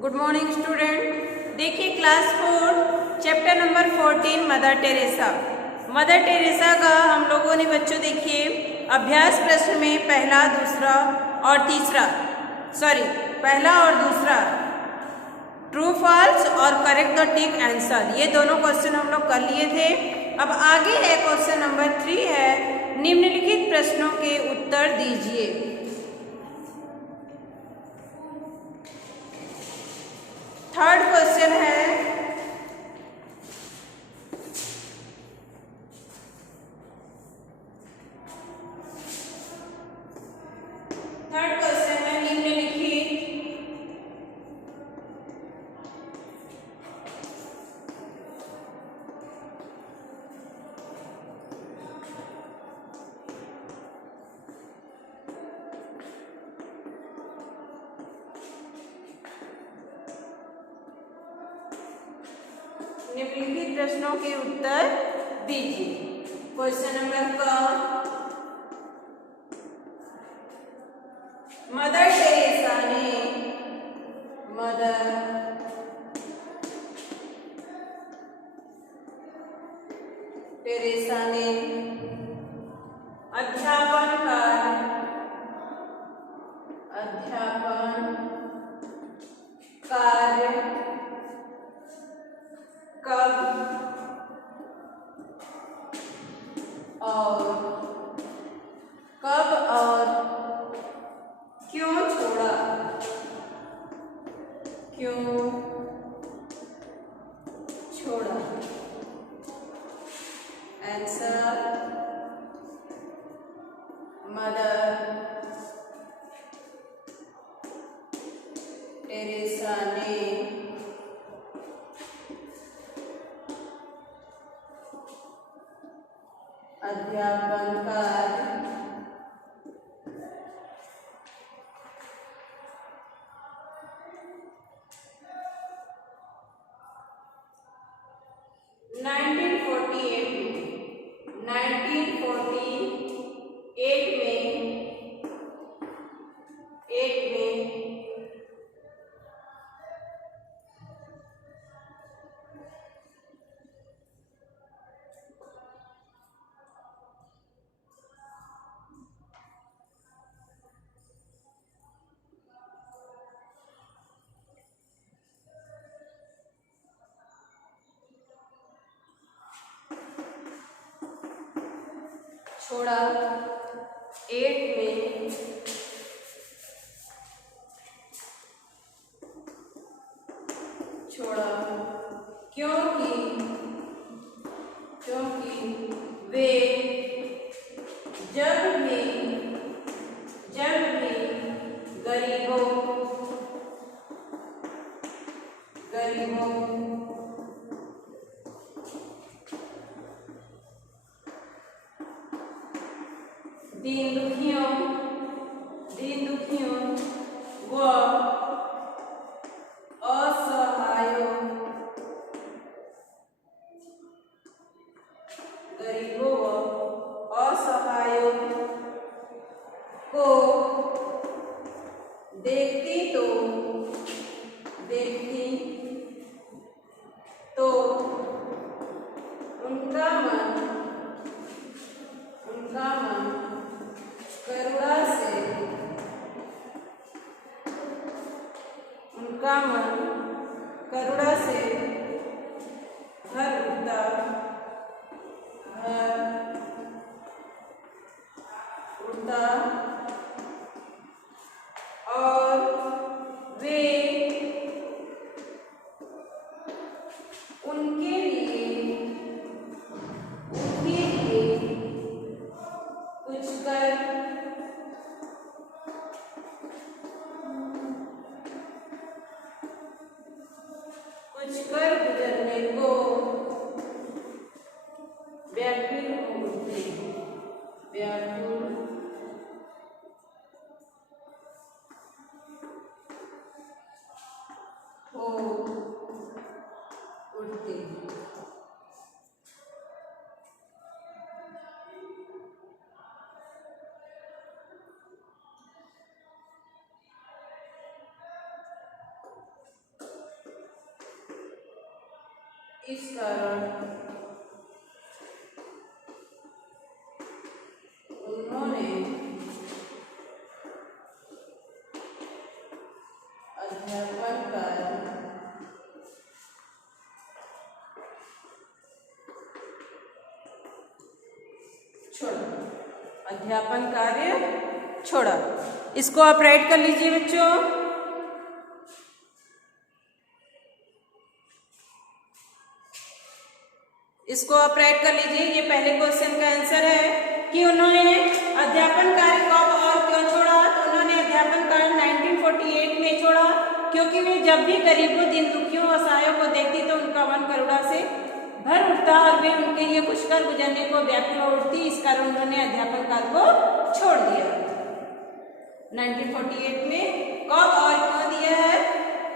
Good morning student. देखिए class 4 chapter number 14 Mother Teresa. Mother Teresa का हम लोगों ने बच्चों देखिए अभ्यास प्रश्न में पहला और दूसरा ट्रू फॉल्स और करेक्ट द टिक आंसर, ये दोनों क्वेश्चन हम लोग कर लिए थे। अब आगे है क्वेश्चन नंबर 3 है, निम्नलिखित प्रश्नों के उत्तर दीजिए। थर्ड क्वेश्चन है, निम्नलिखित प्रश्नों के उत्तर दीजिए। क्वेश्चन नंबर क, मदर टेरेसा ने अध्यापन कार्य कब और क्यों छोड़ा? आंसर, मदर टेरेसा ने अध्यापन कार्य छोड़ा, 8 में छोड़ा क्योंकि वे जब भी गरीबों दीन दुखियों व असहायों को देखती तो उनका मन करुणा से भर उठता और वे उनके लिए कुछ कर गुजरने को व्याकुल हो उठते। इस कारण उन्होंने अध्यापन कार्य छोड़ा। अध्यापन कार्य छोड़ा। इसको आप राइट कर लीजिए बच्चों। इसको आप राइट कर लीजिए। ये पहले क्वेश्चन का आंसर है कि उन्होंने अध्यापन कार्य कब और क्यों छोड़ा। तो उन्होंने अध्यापन कार्य 1948 में छोड़ा, क्योंकि वे जब भी गरीबों, दीन दुखियों, असहायों को देखती तो उनका मन करुणा से भर उठता और वे उनके लिए पुष्कर गुजरने को व्याकुल हो उठती। इस कारण उन्होंने अध्यापन कार्य को छोड़ दिया। 1948 में कब और क्यों दिया है,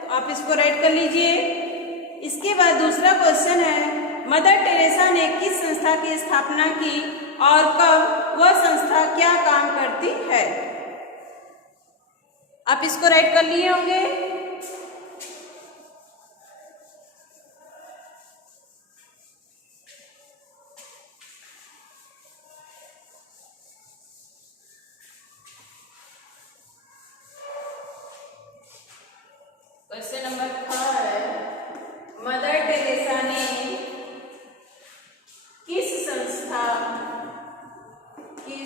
तो आप इसको राइट कर लीजिए। इसके बाद दूसरा क्वेश्चन है, मदर टेरेसा ने किस संस्था की स्थापना की और कब वह संस्था क्या काम करती है। आप इसको राइट कर लिए होंगे। क्वेश्चन नंबर 3 है, मदर टेरेसा ने किस संस्था की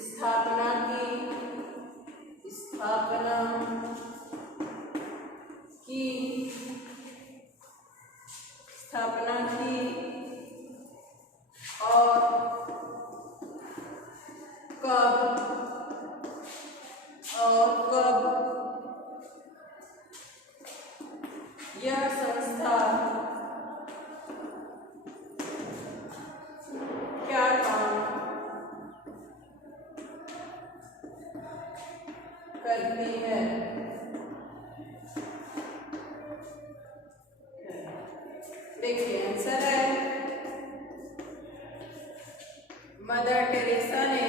स्थापना की और कब यह संस्था क्या काम करती है। देखिए आंसर है, मदर टेरेसा ने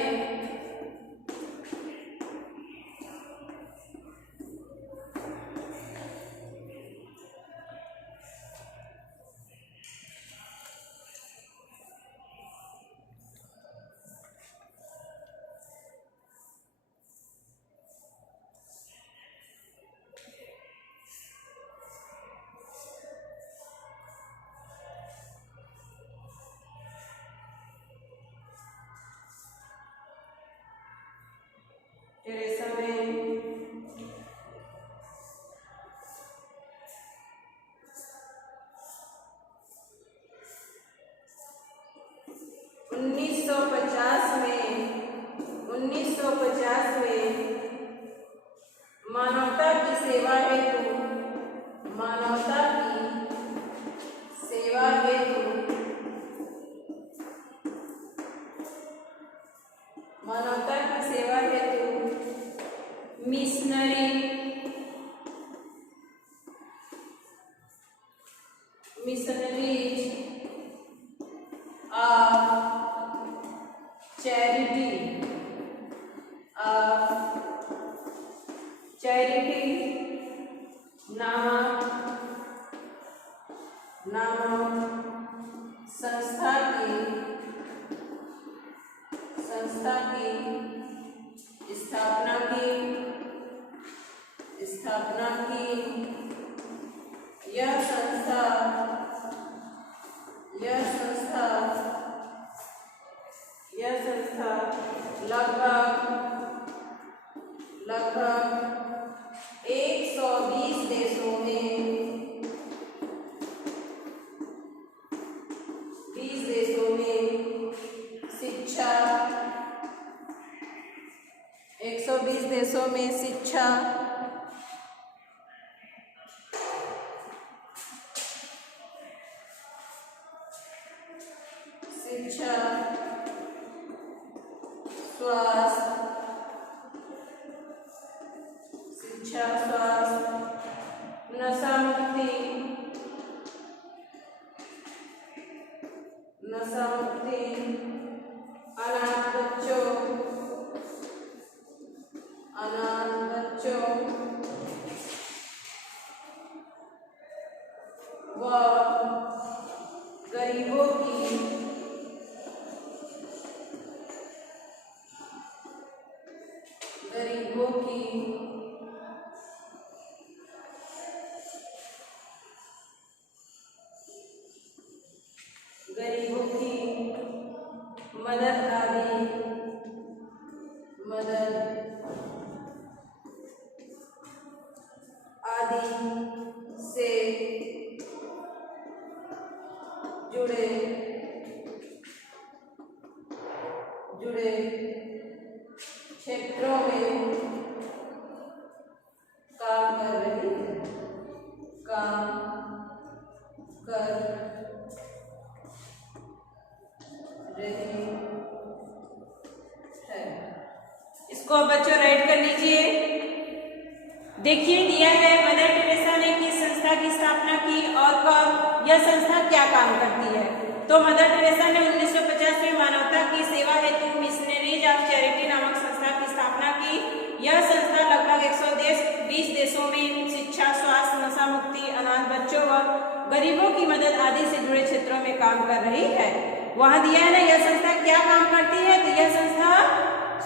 टेरेसा में 1950 में मानवता की सेवा हेतु मिशनरीज चैरिटी नामक संस्था की स्थापना की। यह संस्था लगभग 120 देशों में शिक्षा 120 देशों में शिक्षा स्वास्थ्य नशा मुक्ति अनाथ बच्चों गरीबों की मदद आदि से जुड़े क्षेत्रों में काम कर रही है। इसको बच्चों राइट कर लीजिए। देखिए दिया है मदर टेरेसा ने किस संस्था की स्थापना की और कब, यह संस्था क्या काम करती है। तो मदर टेरेसा ने 1950 में मानवता की सेवा हेतु मिशनरीज ऑफ चैरिटी नामक संस्था की स्थापना की। यह संस्था लगभग 120 देशों में शिक्षा, स्वास्थ्य, नशा मुक्ति, अनाथ बच्चों व गरीबों की मदद आदि से जुड़े क्षेत्रों में काम कर रही है। वहां दिया है ना यह संस्था क्या काम करती है, तो यह संस्था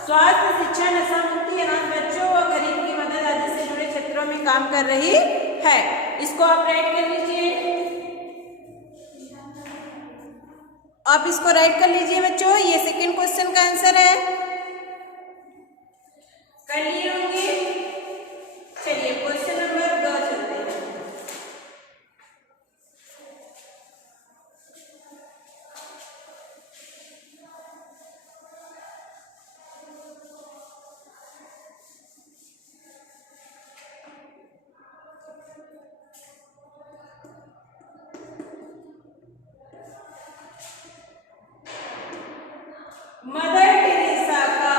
स्वास्थ्य, शिक्षा, नशा मुक्ति, अनाथ बच्चों व गरीब की मदद आदि से जुड़े क्षेत्रों में काम कर रही है। इसको आप राइट कर लीजिए। आप इसको राइट कर लीजिए बच्चों। ये सेकंड क्वेश्चन का आंसर है। कर लिए होंगे। चलिए क्वेश्चन नंबर 2 चलते हैं। मदर टेरेसा का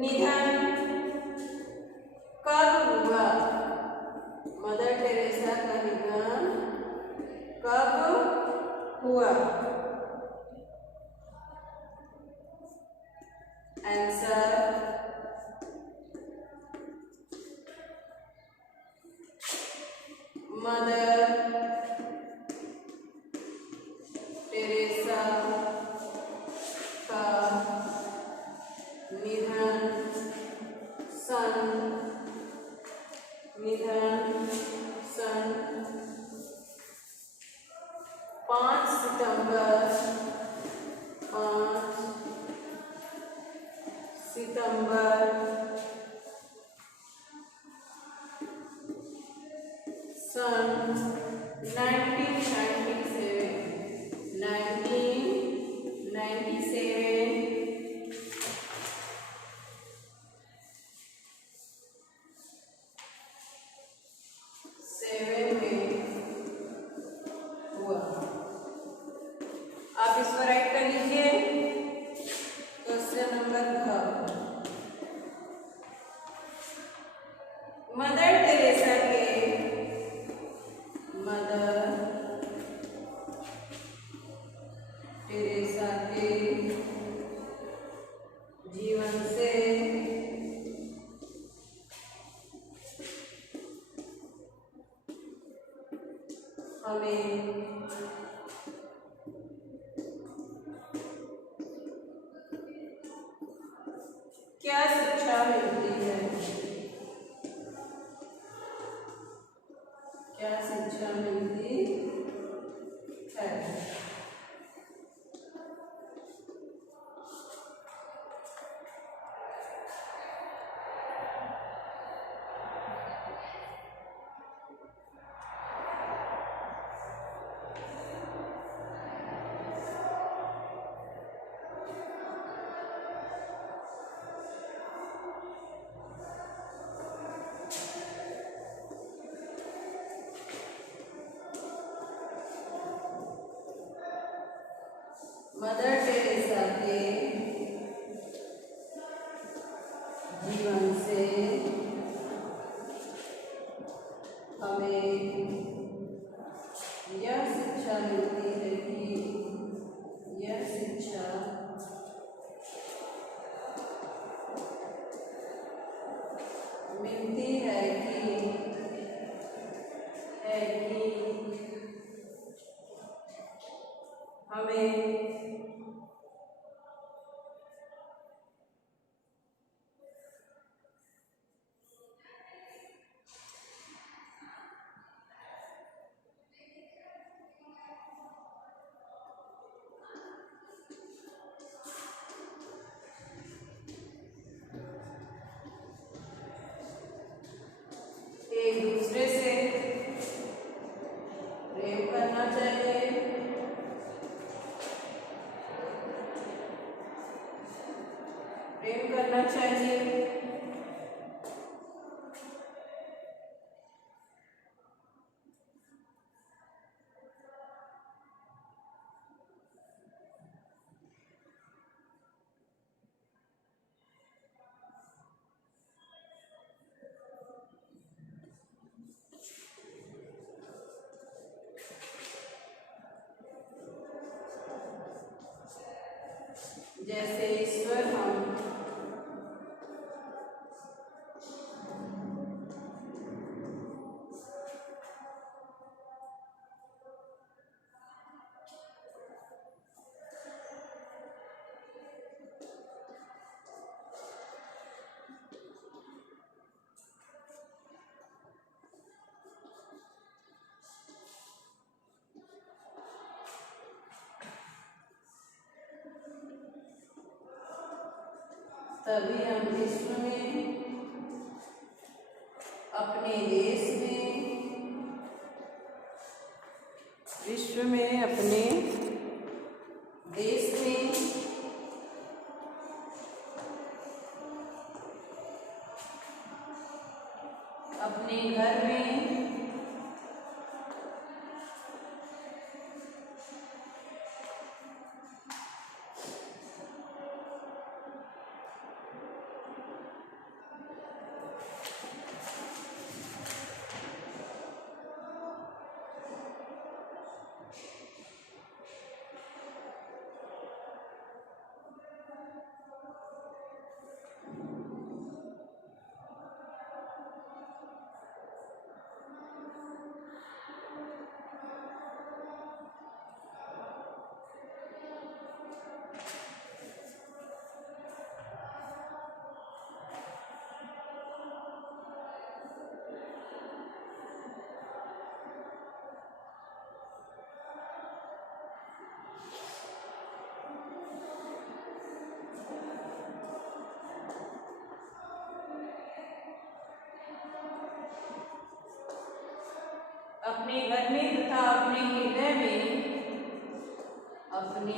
निधन कब हुआ? मदर टेरेसा का निधन कब हुआ? आंसर मदर टेरेसा का निधन सन 5 सितंबर 1997 में हुआ। आप इसको राइट कर लीजिए। Question number 2। मदर टेरेसा के जीवन से हमें क्या शिक्षा मिलती है? क्या शिक्षा मिलती है? मदर टेरेसा के जीवन से हमें यह शिक्षा मिलती है कि यह शिक्षा मिलती है कि हमें दूसरे से प्रेम करना चाहिए। प्रेम करना चाहिए। जैसे ईश्वर हम तभी हम विश्व में, अपने देश में, विश्व में, अपने देश में, अपने घर में, अपने घर में तथा अपने हृदय में, अपने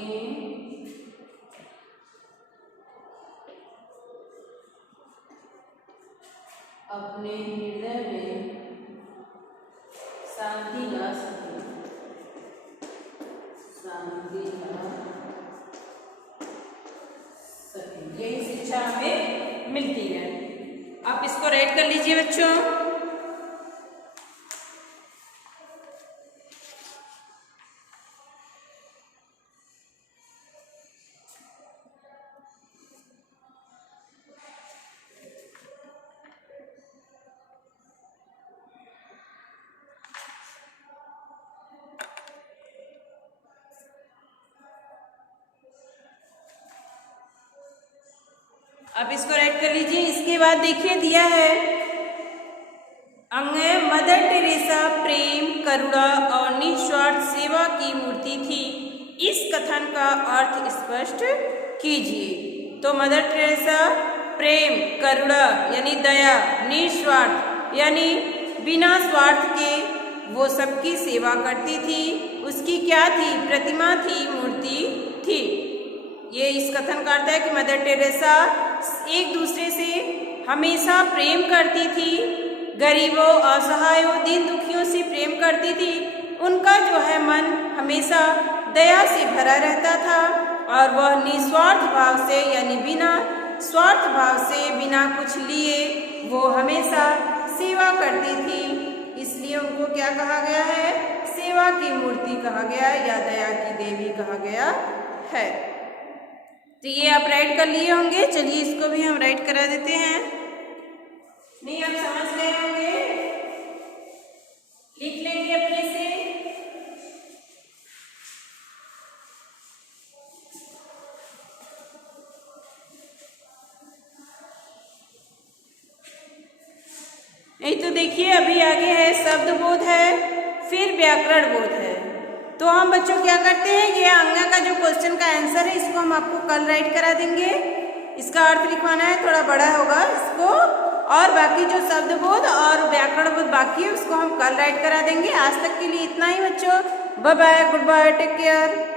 हृदय में शांति ला सके, शांति ला सके। यही शिक्षा हमें मिलती है। आप इसको राइट कर लीजिए बच्चों। अब इसको राइट कर लीजिए। इसके बाद देखिए दिया है अंग मदर टेरेसा प्रेम, करुणा और निस्वार्थ सेवा की मूर्ति थी। इस कथन का अर्थ स्पष्ट कीजिए। तो मदर टेरेसा प्रेम, करुणा यानी दया, निस्वार्थ यानी बिना स्वार्थ के वो सबकी सेवा करती थी। उसकी क्या थी? प्रतिमा थी, मूर्ति थी। ये इस कथन का अर्थ है कि मदर टेरेसा एक दूसरे से हमेशा प्रेम करती थी, गरीबों, असहायों, दीन दुखियों से प्रेम करती थी। उनका जो है मन हमेशा दया से भरा रहता था और वह निस्वार्थ भाव से यानी बिना स्वार्थ भाव से, बिना कुछ लिए वो हमेशा सेवा करती थी। इसलिए उनको क्या कहा गया है? सेवा की मूर्ति कहा गया या दया की देवी कहा गया है। तो ये आप राइट कर लिए होंगे। चलिए इसको भी हम राइट करा देते हैं। नहीं आप समझ गए होंगे, लिख लेंगे अपने से। नहीं तो देखिए अभी आगे है शब्द बोध है, फिर व्याकरण बोध है। तो हम बच्चों क्या करते हैं, ये अंगा का जो क्वेश्चन का आंसर है इसको हम आपको कल राइट करा देंगे। इसका अर्थ लिखवाना है, थोड़ा बड़ा होगा, इसको और बाकी जो शब्द बोध और व्याकरण बोध बाकी है उसको हम कल राइट करा देंगे। आज तक के लिए इतना ही बच्चों। Bye bye, good bye, take care.